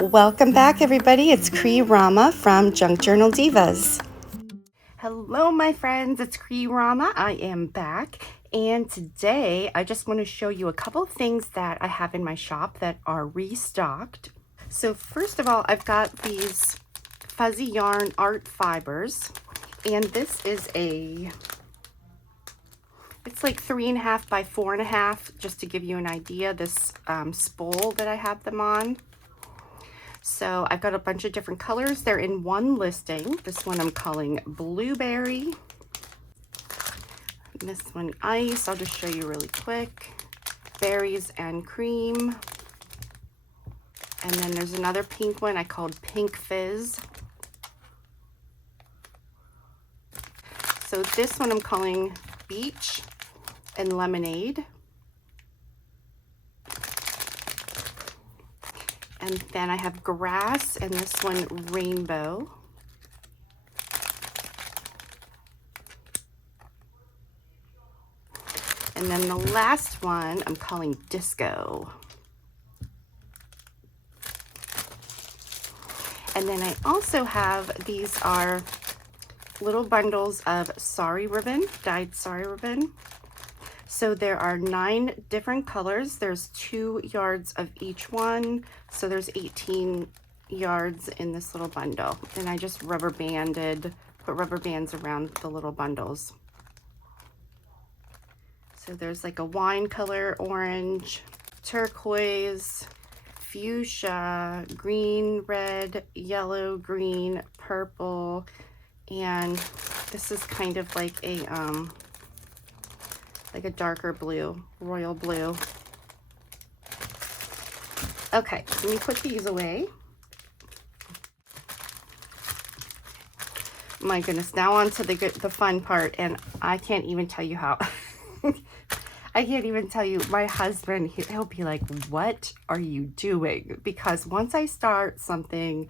Welcome back, everybody. It's Rama from Junk Journal Divas. Hello, my friends. It's Rama. I am back, and today I just want to show you a couple of things that I have in my shop that are restocked. So first of all, I've got these fuzzy yarn art fibers, and this is it's like 3.5 by 4.5, just to give you an idea, this spool that I have them on. So I've got a bunch of different colors. They're in one listing. This one I'm calling Blueberry. And this one Ice. I'll just show you really quick. Berries and Cream. And then there's another pink one I called Pink Fizz. So this one I'm calling Beach and Lemonade. And then I have Grass, and this one Rainbow. And then the last one I'm calling Disco. And then I also have, these are little bundles of sari ribbon, dyed sari ribbon. So there are 9 different colors. There's 2 yards of each one. So there's 18 yards in this little bundle. And I just put rubber bands around the little bundles. So there's like a wine color, orange, turquoise, fuchsia, green, red, yellow, green, purple, and this is kind of like a darker blue, royal blue. Okay, let me put these away. My goodness, now on to the fun part, and I can't even tell you how. I can't even tell you. My husband, he'll be like, what are you doing? Because once I start something,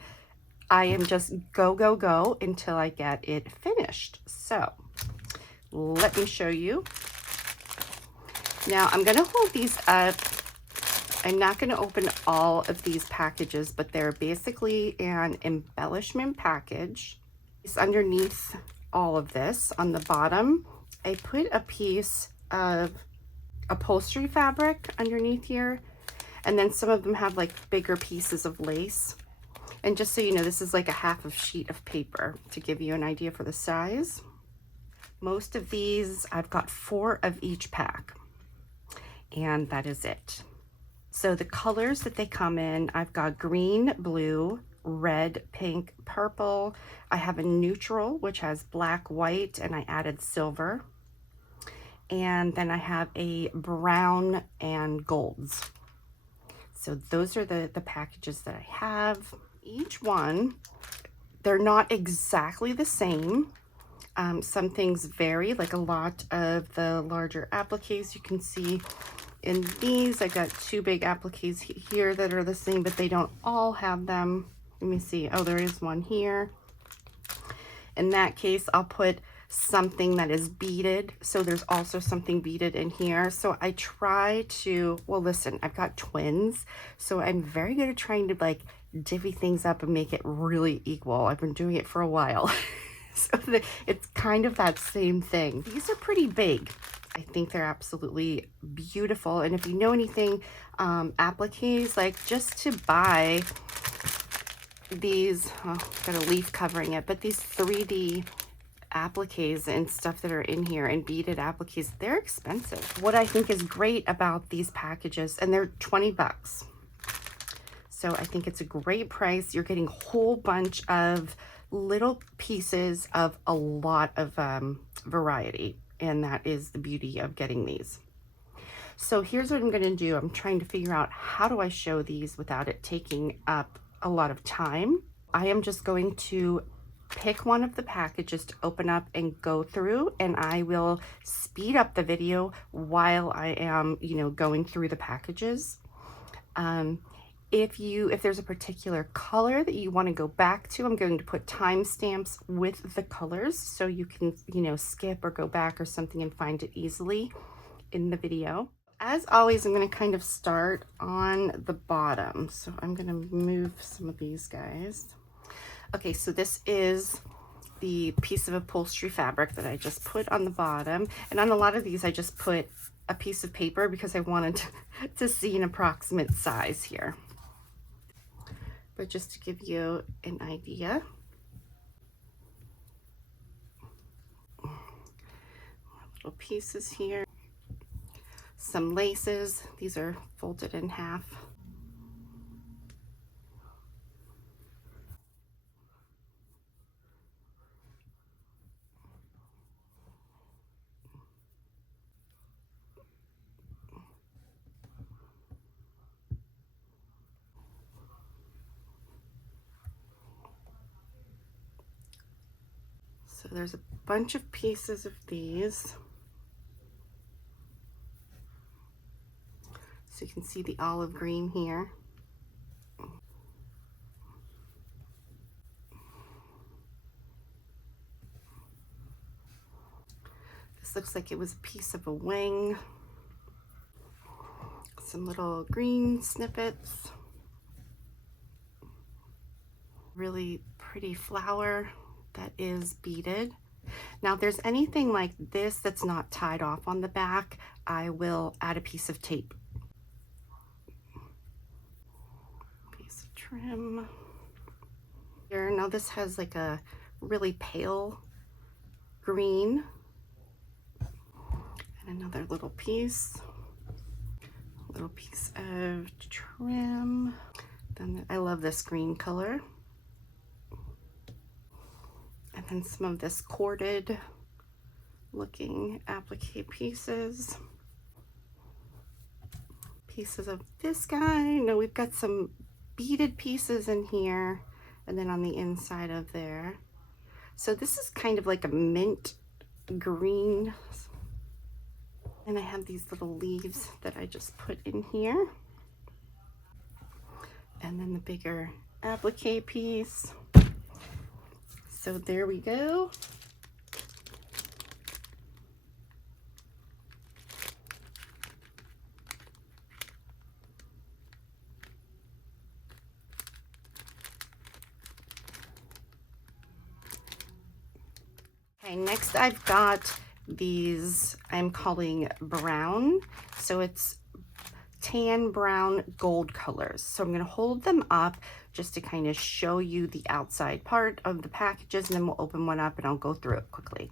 I am just go, go, go until I get it finished. So let me show you. Now I'm going to hold these up. I'm not going to open all of these packages, but they're basically an embellishment package. It's underneath all of this. On the bottom, I put a piece of upholstery fabric underneath here, and then some of them have like bigger pieces of lace. And just so you know, this is like a half of sheet of paper to give you an idea for the size. Most of these, I've got 4 of each pack, and that is it. So the colors that they come in, I've got green, blue, red, pink, purple. I have a neutral, which has black, white, and I added silver. And then I have a brown and golds. So those are the packages that I have. Each one, they're not exactly the same. Some things vary, like a lot of the larger appliques you can see in these. I got 2 big appliques here that are the same, but they don't all have them. Let me see. Oh, there is one here. In that case, I'll put something that is beaded. So there's also something beaded in here. So I try to, well, listen, I've got twins, so I'm very good at trying to like divvy things up and make it really equal. I've been doing it for a while. So it's kind of that same thing. These are pretty big. I think they're absolutely beautiful. And if you know anything, appliques, like just to buy these, oh, got a leaf covering it, but these 3D appliques and stuff that are in here and beaded appliques, they're expensive. What I think is great about these packages, and they're 20 bucks. So I think it's a great price. You're getting a whole bunch of little pieces of a lot of variety, and that is the beauty of getting these. So here's what I'm going to do. I'm trying to figure out how do I show these without it taking up a lot of time. I am just going to pick one of the packages to open up and go through, and I will speed up the video while I am, going through the packages. If there's a particular color that you want to go back to, I'm going to put timestamps with the colors so you can, skip or go back or something and find it easily in the video. As always, I'm going to kind of start on the bottom. So I'm going to move some of these guys. Okay, so this is the piece of upholstery fabric that I just put on the bottom. And on a lot of these, I just put a piece of paper because I wanted to see an approximate size here. But just to give you an idea. Little pieces here. Some laces. These are folded in half. So there's a bunch of pieces of these. So you can see the olive green here. This looks like it was a piece of a wing. Some little green snippets. Really pretty flower that is beaded. Now, if there's anything like this that's not tied off on the back, I will add a piece of tape. Piece of trim. Here, now this has like a really pale green. And another little piece of trim. Then I love this green color. And then some of this corded looking applique pieces. Pieces of this guy. No, we've got some beaded pieces in here and then on the inside of there. So this is kind of like a mint green. And I have these little leaves that I just put in here. And then the bigger applique piece. So there we go. Okay, next I've got these I'm calling brown. So it's tan, brown, gold colors. So I'm going to hold them up just to kind of show you the outside part of the packages, and then we'll open one up and I'll go through it quickly.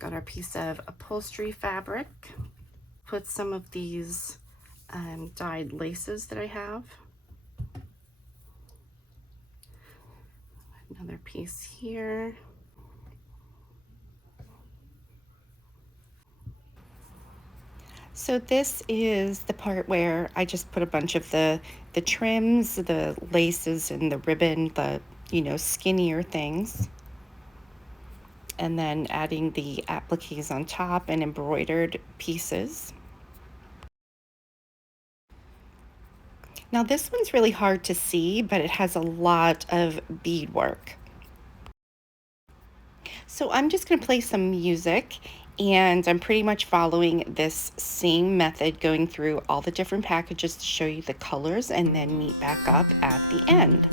Got our piece of upholstery fabric. Put some of these dyed laces that I have. Another piece here. So this is the part where I just put a bunch of the trims, the laces, and the ribbon, the, you know, skinnier things. And then adding the appliques on top and embroidered pieces. Now this one's really hard to see, but it has a lot of beadwork. So I'm just going to play some music, and I'm pretty much following this same method, going through all the different packages to show you the colors and then meet back up at the end.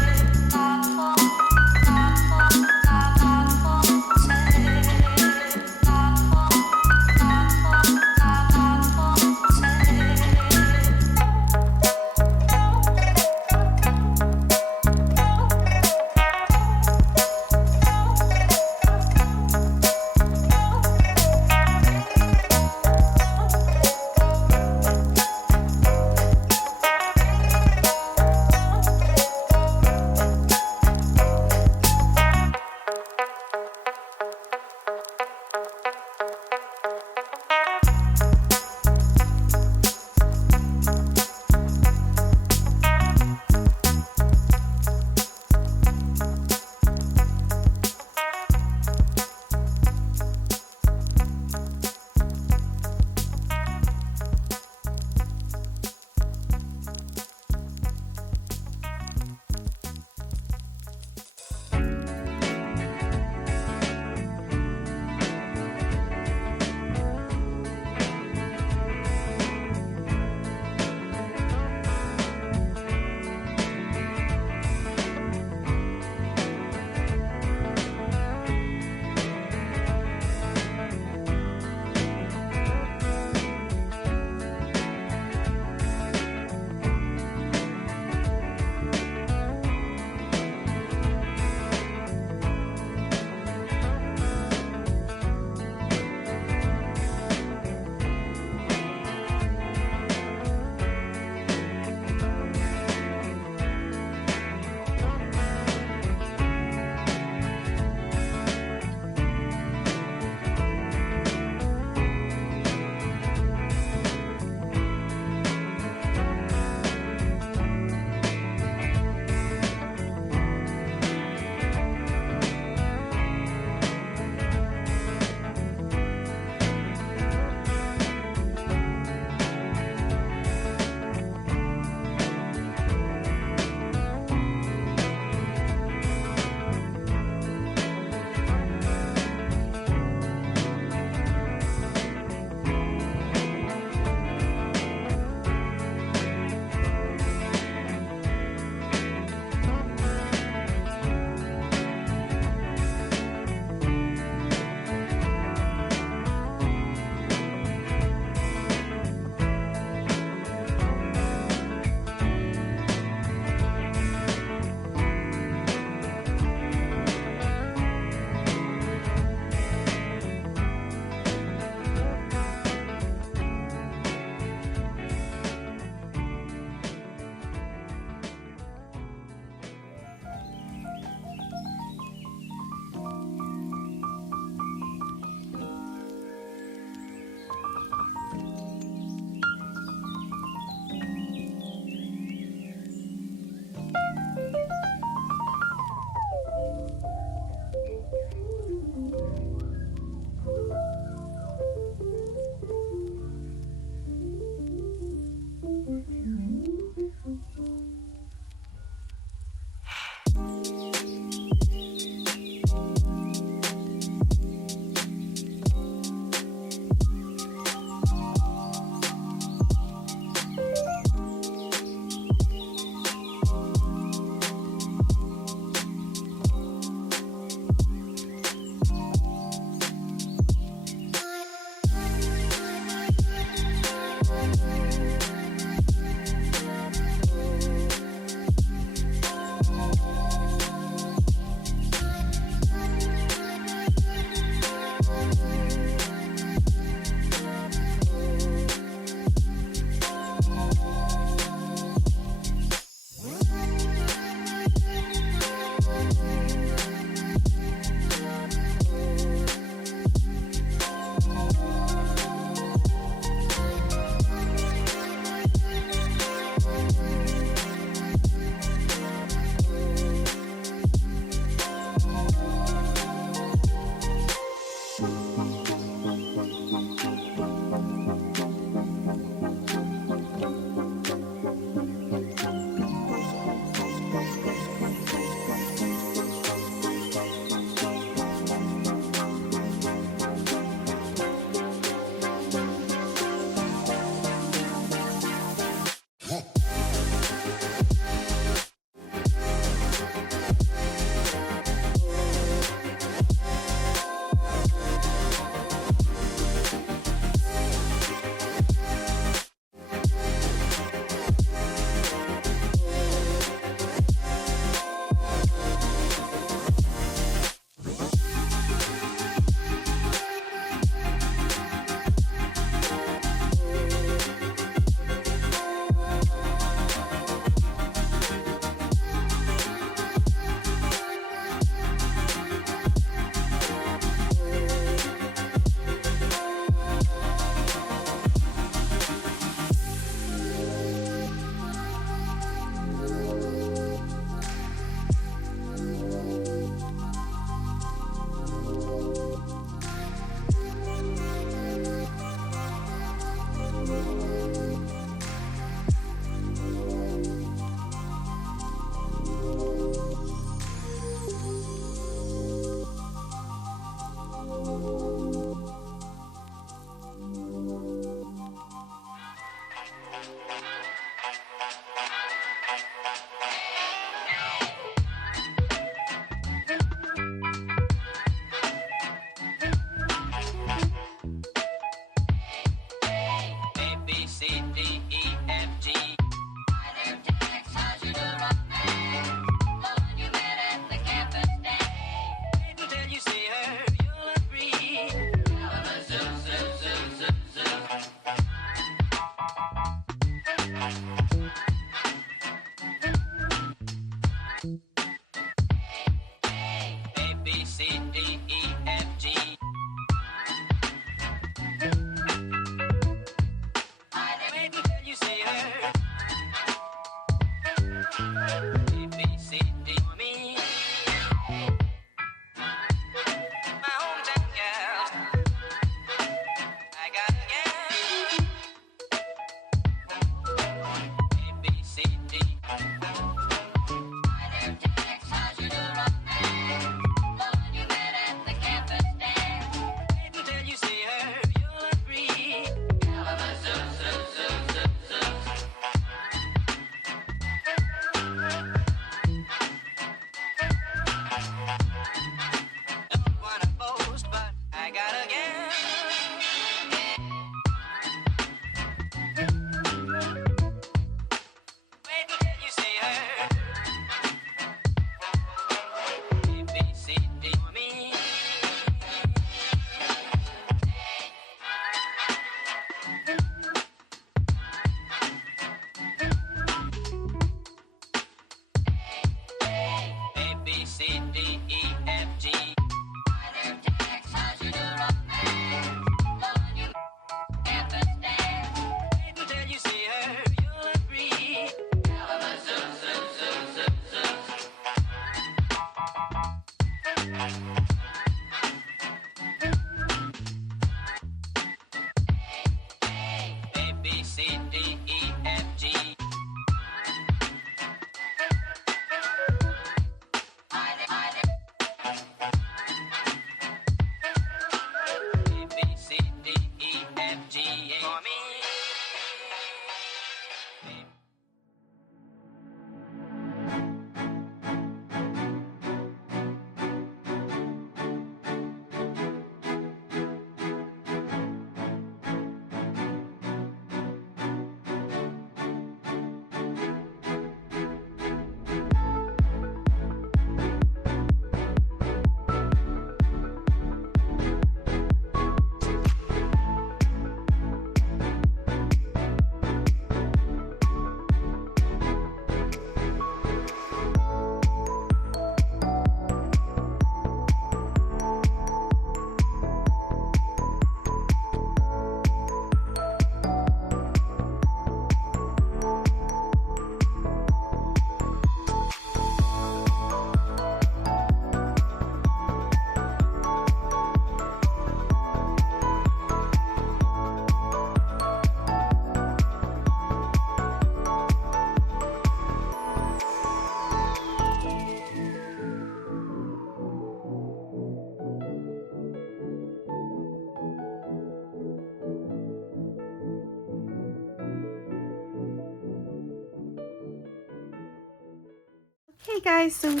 Okay guys, so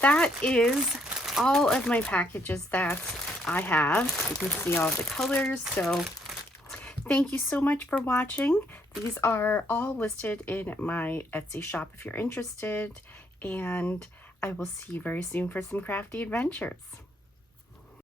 that is all of my packages that I have. You can see all the colors. So thank you so much for watching. These are all listed in my Etsy shop if you're interested, and I will see you very soon for some crafty adventures.